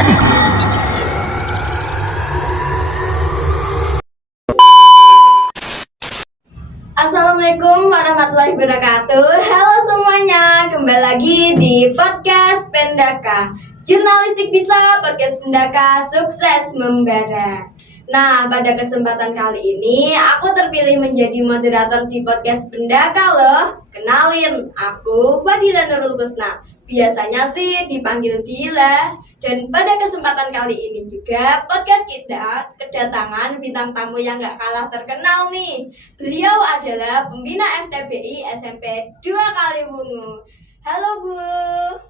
Assalamualaikum warahmatullahi wabarakatuh. Halo semuanya, kembali lagi di podcast Pendaka. Jurnalistik bisa, podcast Pendaka, sukses membara. Nah, pada kesempatan kali ini aku terpilih menjadi moderator di podcast Pendaka loh. Kenalin, aku Fadila Nurul Husna. Biasanya sih dipanggil Dila. Dan pada kesempatan kali ini juga podcast kita kedatangan bintang tamu yang gak kalah terkenal nih. Beliau adalah pembina FTBI SMP 2 Kaliwungu. Halo Bu.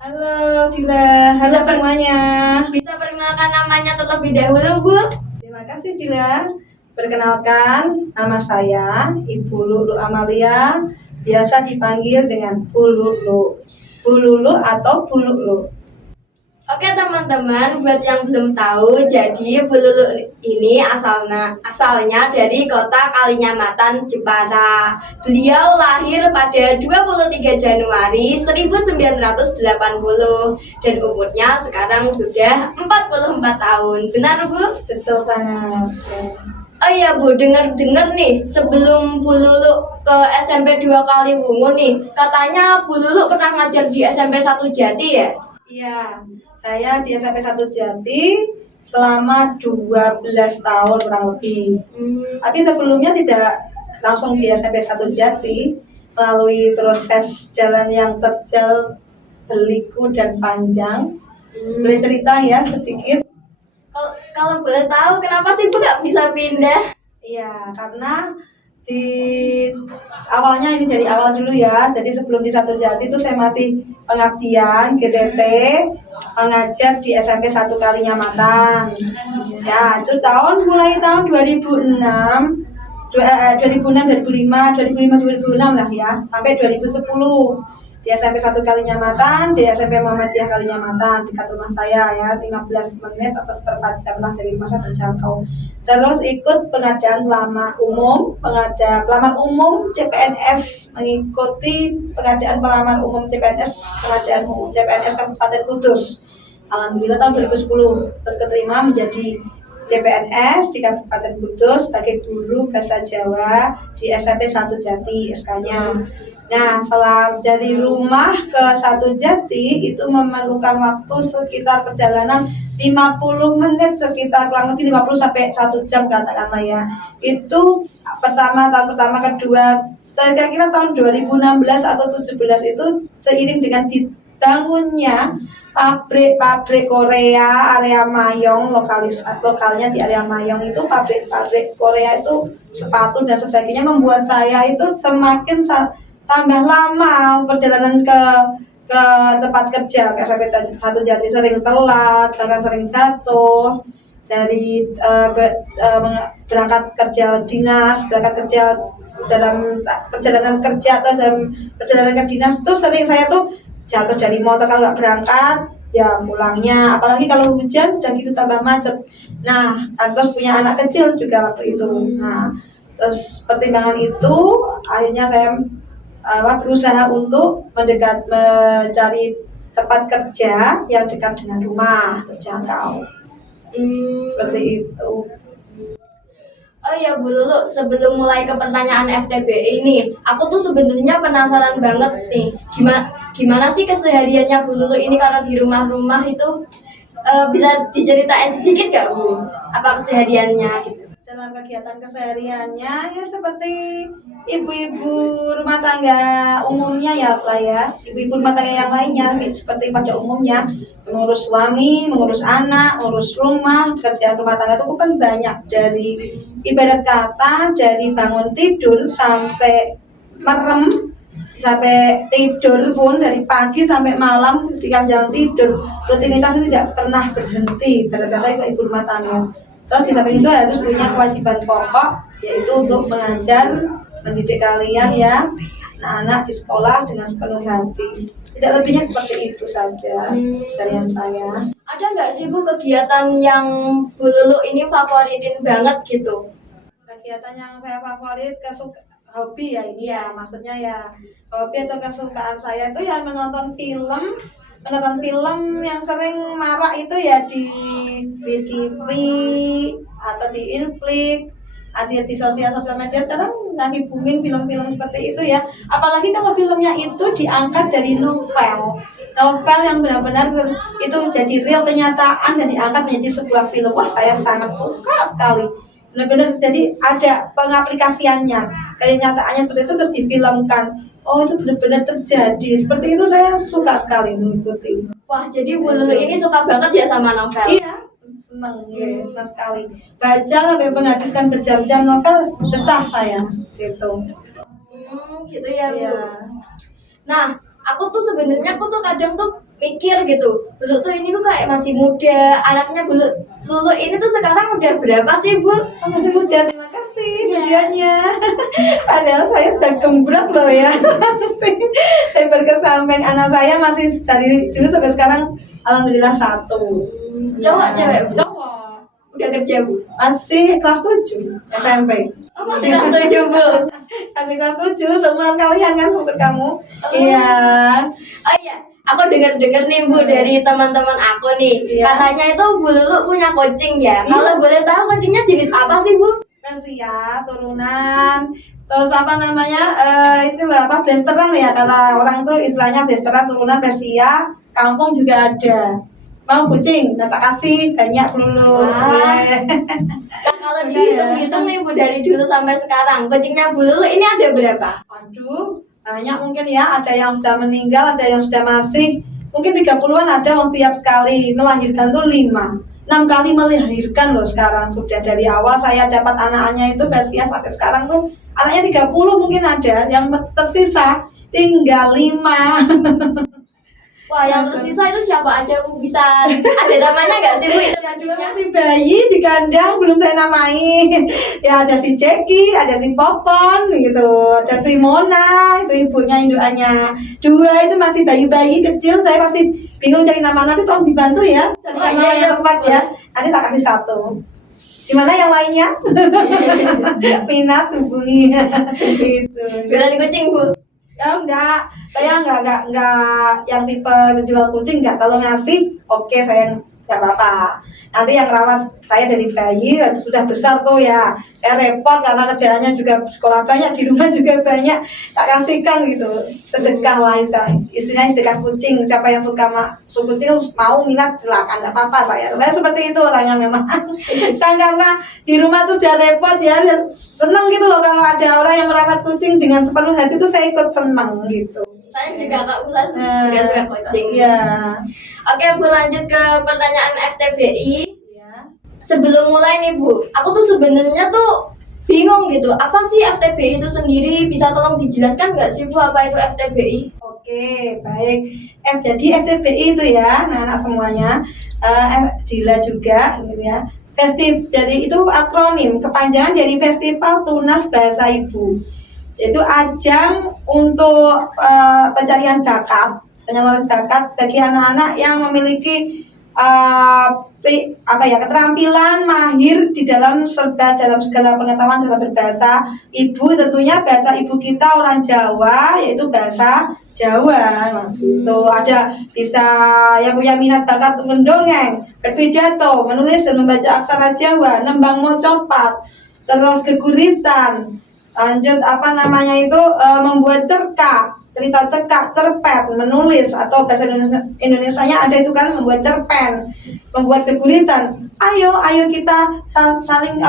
Halo Dila, halo semuanya. Bisa perkenalkan namanya terlebih dahulu Bu? Terima kasih Dila. Perkenalkan, nama saya Ibu Lulu Amalia, biasa dipanggil dengan Bu Lulu. Bu Lulu atau Bu Lulu. Oke teman-teman, buat yang belum tahu, jadi Bu Lulu ini asalnya dari kota Kalinyamatan, Jepara. Beliau lahir pada 23 Januari 1980 dan umurnya sekarang sudah 44 tahun. Benar Bu? Betul banget. Oh iya Bu, dengar nih, sebelum Bu Lulu ke SMP 2 Kaliwungu nih, katanya Bu Lulu pernah ngajar di SMP 1 Jati ya? Iya, saya di SMP 1 Jati selama 12 tahun kurang lebih. Tapi sebelumnya tidak langsung di SMP 1 Jati, melalui proses jalan yang terjal, berliku dan panjang. Boleh cerita ya sedikit? Kalau boleh tahu, kenapa sih Bu nggak bisa pindah? Iya, karena di awalnya ini dari awal dulu ya. Jadi sebelum di 1 Jati itu saya masih pengabdian GTT mengajar di SMP 1 Kalinyamatan. Ya, itu mulai tahun 2006, 2005, 2006 lah ya, sampai 2010 di SMP 1 Kalinyamatan, di SMP Muhammadiyah Kalinyamatan, dekat rumah saya ya, 15 menit atau seperempat jam lah dari masa terjangkau. Terus ikut pengadaan pelamar umum CPNS, mengikuti pengadaan pelamar umum CPNS, pengadaan umum CPNS Kabupaten Kudus. Alhamdulillah tahun 2010 terus keterima menjadi CPNS di Kabupaten Kudus sebagai guru bahasa Jawa di SMP 1 Jati SK-nya. Nah, dari rumah ke 1 Jati itu memerlukan waktu sekitar perjalanan 50 menit, sekitar kurang lebih 50 sampai 1 jam katakanlah ya. Itu tahun pertama, kedua, kira-kira tahun 2016 atau 17 itu seiring dengan dibangunnya pabrik Korea area Mayong, lokalnya di area Mayong itu pabrik Korea itu sepatu dan sebagainya, membuat saya itu semakin tambah lama perjalanan ke tempat kerja. Kayak sampai 1 Jati sering telat, bahkan sering jatuh dari berangkat kerja dinas, berangkat kerja dalam perjalanan kerja atau dalam perjalanan ke dinas itu sering saya tuh jatuh dari motor kalau nggak berangkat ya pulangnya, apalagi kalau hujan dan gitu tambah macet. Nah, terus punya anak kecil juga waktu itu. Nah, terus pertimbangan itu akhirnya saya berusaha untuk mencari tempat kerja yang dekat dengan rumah, terjangkau. Seperti itu. Oh ya Bu Lulu, sebelum mulai ke pertanyaan FTBI ini, aku tuh sebenarnya penasaran banget nih, gimana sih kesehariannya Bu Lulu ini kalau di rumah-rumah itu, bisa diceritain sedikit gak Bu? Apa kesehariannya gitu? Dalam kegiatan kesehariannya ya seperti ibu-ibu rumah tangga umumnya ya lah ya, ibu-ibu rumah tangga yang lainnya seperti pada umumnya, mengurus suami, mengurus anak, mengurus rumah. Kerjaan rumah tangga itu kan banyak, dari ibarat kata dari bangun tidur sampai merem, sampai tidur pun dari pagi sampai malam ketika jalan tidur, rutinitas itu tidak pernah berhenti. Ibarat kata ibu rumah tangga. Terus di samping itu harus punya kewajiban pokok, yaitu untuk mengajar, mendidik kalian ya, anak-anak di sekolah dengan sepenuh hati. Tidak lebihnya seperti itu saja keseharian saya. Ada nggak sih Bu kegiatan yang Bu Lulu ini favoritin banget gitu? Kegiatan yang saya favorit, hobi ya ini ya, maksudnya ya hobi atau kesukaan saya itu ya menonton film menonton film yang sering marak itu ya di BTV atau di Inflix, ada di sosial media sekarang lagi booming film-film seperti itu ya. Apalagi kalau filmnya itu diangkat dari novel yang benar-benar itu jadi real kenyataan dan diangkat menjadi sebuah film. Wah, saya sangat suka sekali. Benar-benar jadi ada pengaplikasiannya, kenyataannya seperti itu terus difilmkan. Oh, itu benar-benar terjadi seperti itu. Saya suka sekali mengikuti. Wah, jadi Bu Lulu ini suka banget ya sama novel? Iya, senang ya, senang sekali. Baca sampai menghabiskan berjam-jam novel, betah saya gitu. Gitu ya Bu. Iya. Nah, aku tuh kadang tuh mikir gitu, Lulu tuh ini tuh kayak masih muda, anaknya Lulu ini tuh sekarang udah berapa sih Bu? Oh, masih muda, terima kasih Iya. pujiannya. Padahal saya sudah gembrot loh ya. Saya berkesamping anak saya masih dari dulu sampai sekarang alhamdulillah 1. Cowok, cewek, Bu? Cowok. Udah kerja Bu? Masih kelas 7 SMP. Oh, masih kelas 7 Bu? Masih kelas 7, seumuran kalian kan seperti kamu. Oh. Iya. Oh iya, aku dengar-dengar nih Bu dari teman-teman aku nih, Iya. katanya itu Bu Lulu punya kucing ya. Iya. Kalau boleh tahu kucingnya jenis apa sih Bu? Persia turunan, terus apa namanya, itulah apa, blasteran ya, kata orang tuh istilahnya blasteran turunan Persia. Kampung juga ada. Mau kucing, nah tak kasih banyak dulu. Wah. Nah, kalau dihitung-hitung nih Bu dari dulu sampai sekarang, kucingnya Bu Lulu ini ada berapa? Aduh, banyak mungkin ya, ada yang sudah meninggal, ada yang sudah masih. Mungkin 30-an ada yang setiap sekali melahirkan tuh 6 kali melahirkan loh sekarang. Sudah dari awal saya dapat anak-anaknya itu Persia sampai sekarang tuh anaknya 30 mungkin ada, yang tersisa tinggal 5. Wah, yang tersisa itu siapa aja Bu? Bisa ada namanya nggak sih Bu? Itu Yang dua masih bayi di kandang, belum saya namai. Ya ada si Jackie, ada si Popon gitu, ada si Mona, itu ibunya indukannya. 2 itu masih bayi-bayi kecil, saya masih bingung cari nama, nanti tolong dibantu ya. Cari Oh, nama iya, yang iya, tepat betul. ya. Nanti tak kasih 1. Gimana yang lainnya? Minat hubungi. Gitu. Jualan kucing Bu? Ya enggak, saya enggak yang tipe menjual kucing enggak. Kalau ngasih, oke saya enggak apa-apa. Nanti yang rawat saya dari bayi sudah besar tuh ya. Saya repot karena kerjaannya juga sekolah banyak, di rumah juga banyak. Tak kasihkan gitu. Sedekah lah istilahnya sedekah kucing. Siapa yang suka kucing mau minat silakan, enggak apa-apa saya. Saya seperti itu orangnya memang. Kan karena di rumah tuh sudah repot ya, seneng gitu loh kalau ada orang yang merawat kucing dengan sepenuh hati tuh saya ikut seneng gitu. Saya juga Kak Bu juga suka kucing. Iya. Oke Bu, lanjut ke pertanyaan FTBI. Ya. Sebelum mulai nih Bu, aku tuh sebenarnya tuh bingung gitu. Apa sih FTBI itu sendiri? Bisa tolong dijelaskan nggak sih Bu apa itu FTBI? Oke, baik. Jadi FTBI itu ya, anak-anak semuanya, Dila juga, gitu ya. Jadi itu akronim kepanjangan dari Festival Tunas Bahasa Ibu. Itu ajang untuk pencarian bakat, penyaluran bakat bagi anak-anak yang memiliki keterampilan mahir di dalam segala pengetahuan dalam berbahasa ibu, tentunya bahasa ibu kita orang Jawa yaitu bahasa Jawa. Itu ada bisa yang punya minat bakat mendongeng, berpidato, menulis dan membaca aksara Jawa, nembang mocopat, terus geguritan, lanjut membuat cerita cekak, cerpet, menulis, atau bahasa Indonesianya ada itu kan membuat cerpen, membuat geguritan. Ayo kita saling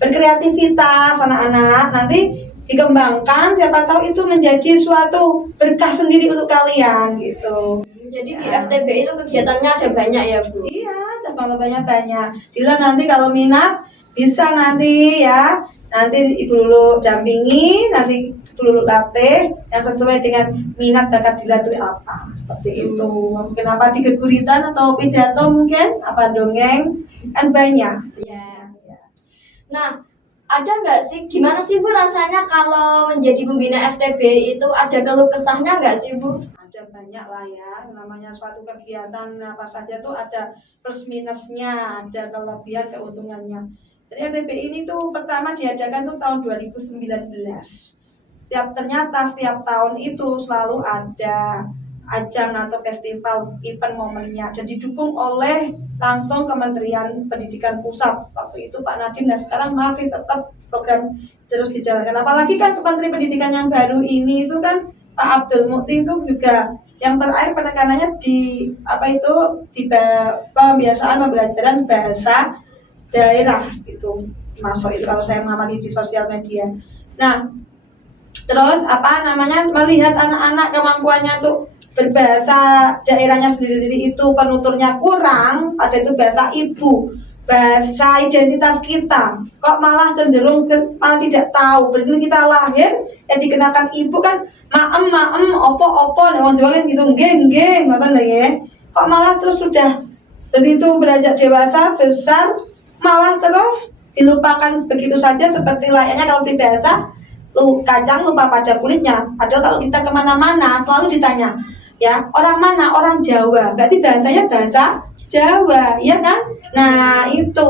berkreativitas anak-anak, nanti dikembangkan, siapa tahu itu menjadi suatu berkah sendiri untuk kalian gitu. Jadi di FTBI itu kegiatannya ada banyak ya Bu? Iya, cabang-cabangnya banyak. Dila nanti kalau minat bisa nanti ya. Nanti Ibu Lulu dampingi, nanti Ibu Lulu latih yang sesuai dengan minat bakat Dila itu apa, seperti itu. Mungkin apa di geguritan atau pidato mungkin, apa dongeng, kan banyak. Iya. Nah, ada nggak sih, gimana sih Bu rasanya kalau menjadi pembina FTBI itu, ada keluh kesahnya nggak sih Bu? Ada banyak lah ya, namanya suatu kegiatan apa saja tuh ada plus minusnya, ada kelebihan keuntungannya. Jadi FTBI ini tuh pertama diadakan tuh tahun 2019. Ternyata setiap tahun itu selalu ada ajang atau festival event momennya dan didukung oleh langsung Kementerian Pendidikan Pusat waktu itu Pak Nadiem, dan sekarang masih tetap program terus dijalankan. Apalagi kan Kementerian Pendidikan yang baru ini itu kan Pak Abdul Mukti itu juga yang terakhir penekanannya di pembiasaan pembelajaran bahasa daerah itu masuk itu kalau saya mengamati di sosial media. Nah, terus melihat anak-anak kemampuannya tuh berbahasa daerahnya sendiri itu penuturnya kurang, pada itu bahasa ibu, bahasa identitas kita, kok malah cenderung malah tidak tahu. Begitu kita lahir yang dikenakan ibu kan maem opo wong Jawa kan gitu nggih ngoten lho ya. Kok malah terus sudah begitu beranjak dewasa besar malah terus dilupakan begitu saja seperti layaknya kalau peribahasa kacang lupa pada kulitnya. Padahal kalau kita kemana-mana selalu ditanya, ya orang mana? Orang Jawa. Berarti bahasanya bahasa Jawa, ya kan? Nah itu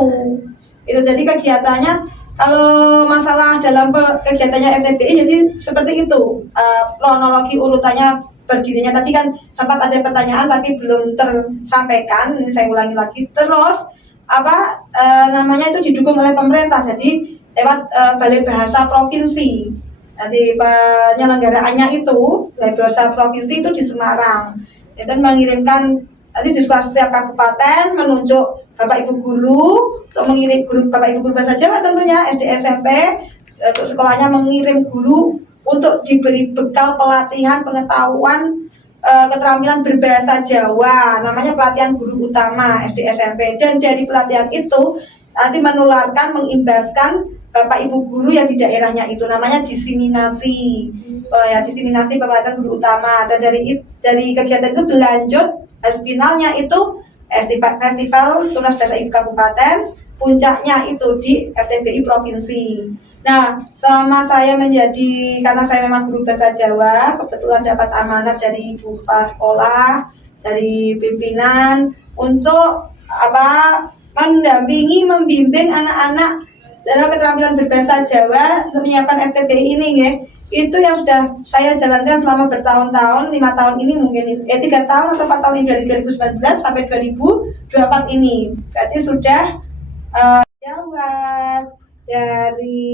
jadi kegiatannya. Kalau masalah dalam kegiatannya FTBI jadi seperti itu, kronologi urutannya berdirinya. Tadi kan sempat ada pertanyaan tapi belum tersampaikan. Ini saya ulangi lagi. Terus itu didukung oleh pemerintah. Jadi lewat Balai Bahasa Provinsi. Nanti penyelenggaraannya itu Balai Bahasa Provinsi itu di Semarang. Itu mengirimkan nanti di setiap kabupaten menunjuk Bapak Ibu guru untuk mengirim guru Bapak Ibu guru bahasa Jawa tentunya SD SMP untuk sekolahnya mengirim guru untuk diberi bekal pelatihan pengetahuan keterampilan berbahasa Jawa, namanya pelatihan guru utama SD SMP, dan dari pelatihan itu nanti mengimbaskan Bapak Ibu guru yang di daerahnya itu namanya diseminasi, diseminasi pelatihan guru utama, dan dari kegiatan itu berlanjut finalnya itu festival tunas bahasa ibu kabupaten, puncaknya itu di FTBI provinsi. Nah, selama saya karena saya memang guru bahasa Jawa, kebetulan dapat amanat dari ibu kepala sekolah, dari pimpinan untuk mendampingi, membimbing anak-anak dalam keterampilan berbahasa Jawa untuk menyiapkan FTBI ini, ya. Itu yang sudah saya jalankan selama bertahun-tahun, 5 tahun ini mungkin 3 tahun atau 4 tahun ini, dari 2019 sampai 2024 ini. Berarti sudah jawab dari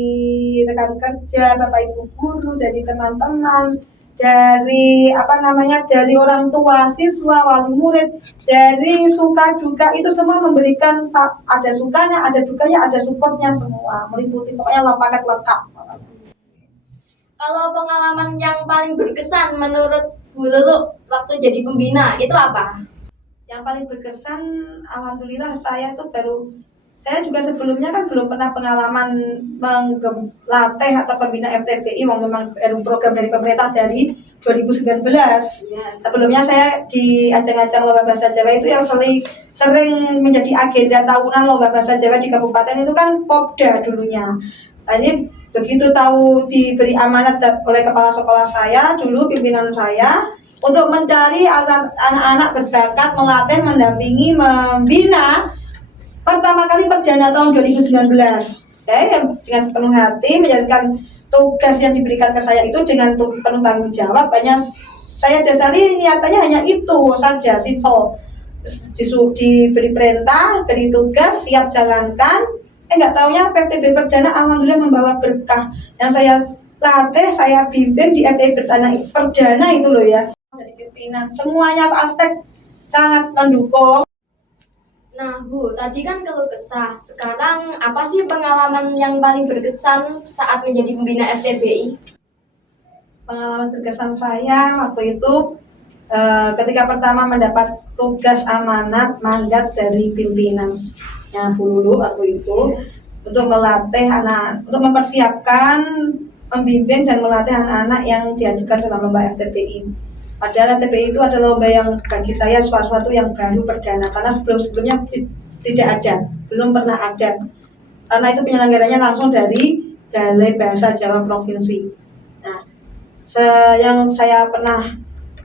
rekan kerja, Bapak Ibu guru, dari teman-teman, dari dari orang tua, siswa, wali murid, dari suka duka itu semua memberikan, ada sukanya, ada dukanya, ada supportnya semua, meliputi pokoknya paket lengkap. Kalau pengalaman yang paling berkesan menurut Bu Lulu waktu jadi pembina itu apa? Yang paling berkesan, alhamdulillah saya juga sebelumnya kan belum pernah pengalaman latih atau pembina FTBI, memang program dari pemerintah dari 2019. Sebelumnya saya di ajang-ajang lomba bahasa Jawa itu yang sering menjadi agenda tahunan lomba bahasa Jawa di kabupaten itu kan Popda dulunya. Jadi begitu tahu diberi amanat oleh kepala sekolah saya dulu, pimpinan saya, untuk mencari anak-anak berbakat, melatih, mendampingi, membina, pertama kali perdana tahun 2019. Saya dengan sepenuh hati menjalankan tugas yang diberikan ke saya itu dengan penuh tanggung jawab. Banyak saya dasari niatannya hanya itu saja, simple. Diberi perintah, beri tugas, siap jalankan. Nggak taunya FTB perdana alhamdulillah membawa berkah. Yang saya latih, saya bimbing di FTB perdana itu loh ya. Dari pimpinan, semuanya aspek sangat mendukung. Nah Bu, tadi kan keluh kesah. Sekarang apa sih pengalaman yang paling berkesan saat menjadi pembina FTBI? Pengalaman berkesan saya waktu itu ketika pertama mendapat tugas amanat mandat dari pimpinannya Bu Lulu waktu itu, untuk melatih untuk mempersiapkan, membimbing dan melatih anak-anak yang diajukan dalam lomba FTBI. Padahal FTBI itu adalah lomba yang bagi saya sesuatu yang baru perdana, karena sebelum-sebelumnya tidak ada, belum pernah ada. Karena itu penyelenggaranya langsung dari Balai Bahasa Jawa Provinsi. Nah, yang saya pernah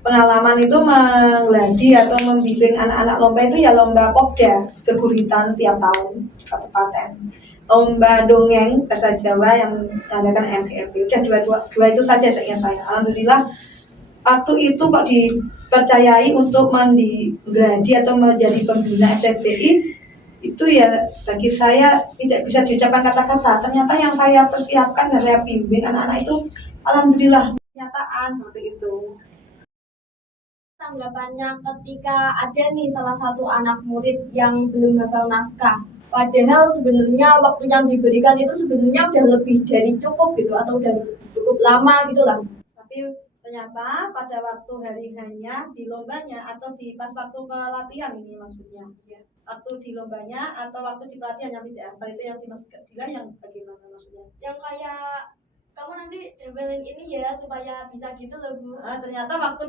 pengalaman itu menggeladi atau membimbing anak-anak lomba itu ya lomba Popda keguritan tiap tahun kabupaten, lomba dongeng bahasa Jawa yang mengadakan MGRP. Udah dua itu saja seingat saya. Alhamdulillah waktu itu kok dipercayai untuk mendigradi atau menjadi pembina FTPI, itu ya bagi saya tidak bisa diucapkan kata-kata. Ternyata yang saya persiapkan dan saya bimbing anak-anak itu alhamdulillah kenyataan seperti itu. Tanggapannya ketika ada nih salah satu anak murid yang belum hafal naskah, padahal sebenarnya waktu yang diberikan itu sebenarnya udah lebih dari cukup gitu atau udah cukup lama gitu lah. Tapi ternyata pada waktu hari hanya di lombanya atau di pas waktu pelatihan ini maksudnya ya. Waktu di lombanya atau waktu di pelatihan yang tidak hafal itu yang dimaksudkan Dila yang bagaimana maksudnya? Yang kayak kamu nanti hafalin ini ya supaya bisa gitu loh Bu. Ternyata waktu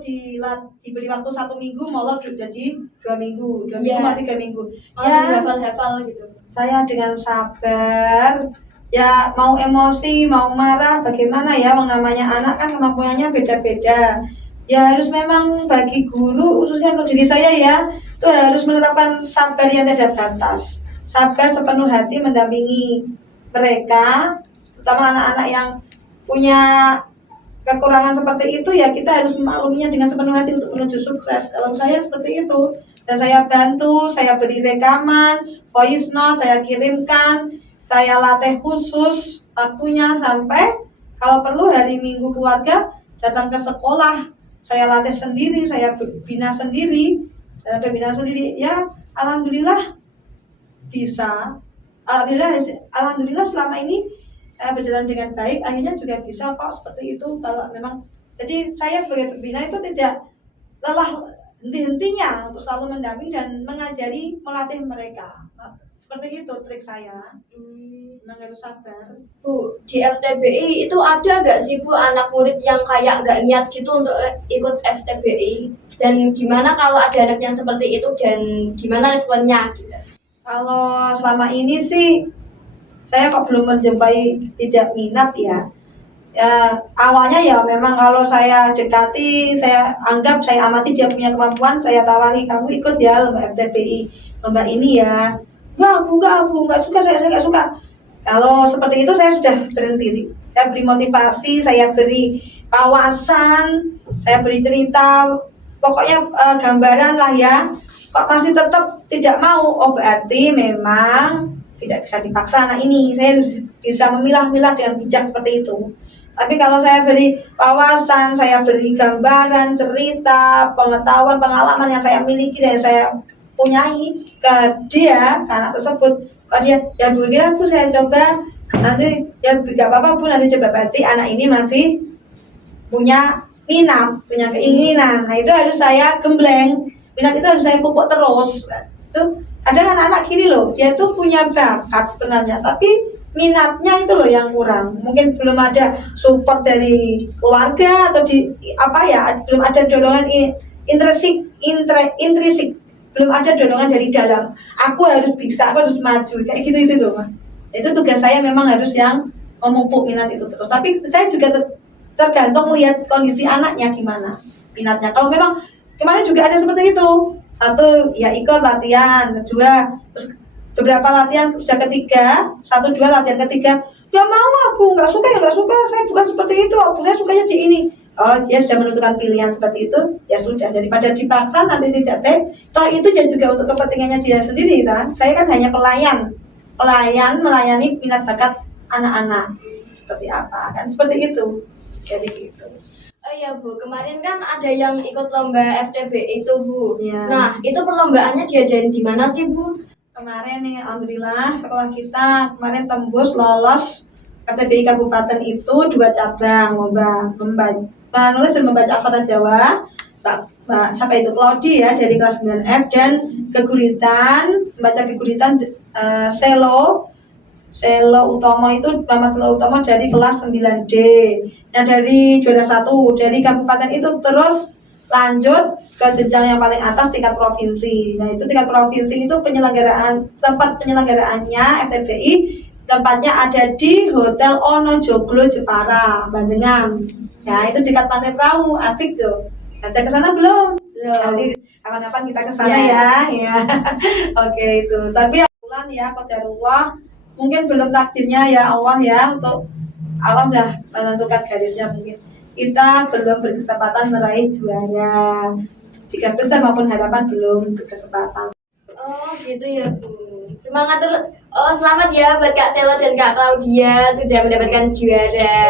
diberi waktu 1 minggu molor jadi 2 minggu, 2 minggu Iya. atau 3 minggu. Oh, hafal-hafal gitu. Saya dengan sabar, ya mau emosi, mau marah, bagaimana ya, yang namanya anak kan kemampuannya beda-beda. Ya harus memang bagi guru, khususnya untuk diri saya ya, itu harus menerapkan sabar yang tidak batas. Sabar sepenuh hati mendampingi mereka, terutama anak-anak yang punya kekurangan seperti itu, ya kita harus memakluminya dengan sepenuh hati untuk menuju sukses. Kalau saya seperti itu, dan saya bantu, saya beri rekaman, voice note, saya kirimkan, saya latih khusus waktunya sampai kalau perlu hari Minggu keluarga datang ke sekolah, saya latih sendiri, saya bina sendiri, ya alhamdulillah bisa. Alhamdulillah selama ini berjalan dengan baik, akhirnya juga bisa kok seperti itu. Kalau memang, jadi saya sebagai pembina itu tidak lelah henti-hentinya untuk selalu mendamping dan mengajari, melatih mereka. Seperti itu trik saya. Memang harus sabar. Bu, di FTBI itu ada nggak sih Bu anak murid yang kayak nggak niat gitu untuk ikut FTBI? Dan gimana kalau ada anak yang seperti itu dan gimana responnya? Gitu. Kalau selama ini sih saya kok belum menjumpai tidak minat ya. Ya, awalnya ya memang kalau saya dekati, saya anggap, saya amati dia punya kemampuan, saya tawari, kamu ikut ya lomba FTPI, lomba ini ya. Enggak suka, saya enggak suka. Kalau seperti itu saya sudah berhenti. Saya beri motivasi, saya beri wawasan, saya beri cerita, pokoknya gambaran lah ya. Kok masih tetap tidak mau? Oh berarti memang tidak bisa dipaksa anak ini. Saya harus bisa memilah-milah dengan bijak seperti itu. Tapi kalau saya beri wawasan, saya beri gambaran, cerita, pengetahuan, pengalaman yang saya miliki dan saya punyai ke dia, ke anak tersebut, kalau dia, ya Bu, ya Bu, saya coba, nanti ya gak apa-apa Bu, nanti coba, berarti anak ini masih punya minat, punya keinginan. Nah itu harus saya gembleng, minat itu harus saya pupuk terus. Tuh ada anak-anak gini loh, dia tuh punya bakat sebenarnya, tapi minatnya itu loh yang kurang. Mungkin belum ada support dari keluarga atau belum ada dorongan intrinsik, belum ada dorongan dari dalam. Aku harus bisa, aku harus maju, kayak gitu itu loh. Itu tugas saya memang harus yang memupuk minat itu terus. Tapi saya juga tergantung lihat kondisi anaknya gimana minatnya. Kalau memang kemarin juga ada seperti itu. Satu ya ikut latihan, kedua terus beberapa latihan, sudah ketiga, 1-2 latihan ketiga, ya mau aku nggak suka, saya bukan seperti itu, saya sukanya di ini. Oh dia sudah menentukan pilihan seperti itu, ya sudah, daripada dipaksa nanti tidak baik. Toh itu juga untuk kepentingannya dia sendiri kan. Saya kan hanya pelayan melayani minat bakat anak-anak seperti apa kan, seperti itu. Jadi gitu. Oh iya Bu, kemarin kan ada yang ikut lomba FTB itu Bu. Ya. Nah itu perlombaannya diadain di mana sih Bu? Kemarin nih, alhamdulillah sekolah kita kemarin tembus lolos FTBI Kabupaten itu 2 cabang lomba menulis dan membaca aksara Jawa. Mbak siapa itu? Claudi ya dari kelas 9F dan keguritan, membaca keguritan Selo Utomo itu Mama Selo Utomo dari kelas 9D. Nah dari juara 1 dari kabupaten itu terus lanjut ke jenjang yang paling atas tingkat provinsi. Nah itu tingkat provinsi itu tempat penyelenggaraannya FTBI, tempatnya ada di Hotel Ono Joglo Jepara, Bandengan. Ya itu dekat Pantai Perahu, asik tuh. Ada ke sana belum? Nanti kapan-kapan kita ke sana ya. Oke itu. Tapi ya qadarullah, mungkin belum takdirnya ya Allah ya, untuk Allah udah menentukan garisnya mungkin. kita belum berkesempatan meraih juara 3 besar maupun harapan belum berkesempatan. Oh gitu ya Bu. Semangat terus. Oh selamat ya buat Kak Selo dan Kak Claudia sudah mendapatkan juara.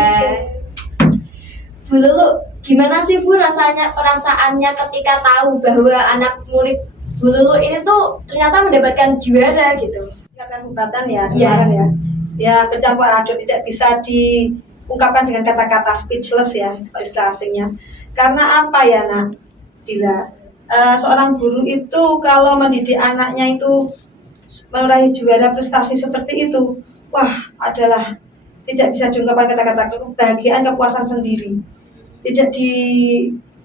Bu Lulu, gimana sih Bu perasaannya ketika tahu bahwa anak murid Bu Lulu ini tuh ternyata mendapatkan juara gitu? Tingkat kabupaten ya, Iya. kemarin ya. Ya bercampur aduk, tidak bisa diungkapkan dengan kata-kata, speechless ya, istilah asingnya. Karena apa ya nak, Dila? Seorang guru itu kalau mendidik anaknya itu meraih juara prestasi seperti itu, wah adalah tidak bisa diungkapkan kata-kata, kebahagiaan, kepuasan sendiri. Tidak di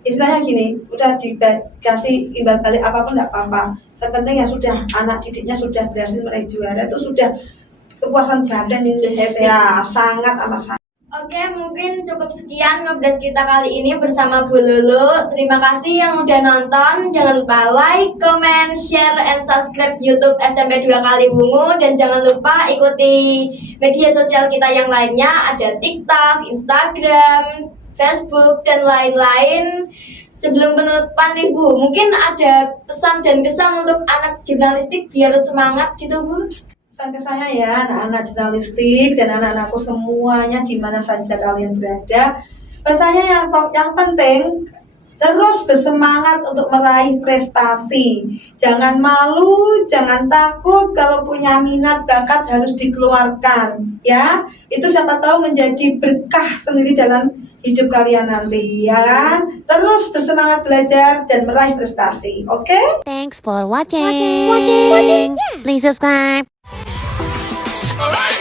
istilahnya gini, udah dikasih imbal balik apapun tidak apa-apa. Yang penting ya sudah anak didiknya sudah berhasil meraih juara, itu sudah kepuasan batin ini ya sangat amat sangat. Oke, mungkin cukup sekian ngobras kita kali ini bersama Bu Lulu. Terima kasih yang udah nonton. Jangan lupa like, comment, share, and subscribe YouTube SMP 2 Kali Wungu. Dan jangan lupa ikuti media sosial kita yang lainnya. Ada TikTok, Instagram, Facebook, dan lain-lain. Sebelum penutupan nih Bu, mungkin ada pesan dan kesan untuk anak jurnalistik biar semangat gitu Bu. Pesan-kesannya ya anak-anak jurnalistik dan anak-anakku semuanya di mana saja kalian berada. Pesannya yang penting terus bersemangat untuk meraih prestasi. Jangan malu, jangan takut, kalau punya minat bakat harus dikeluarkan ya. Itu siapa tahu menjadi berkah sendiri dalam hidup kalian nanti ya kan. Terus bersemangat belajar dan meraih prestasi. Oke? Thanks for watching. Please subscribe. Alright.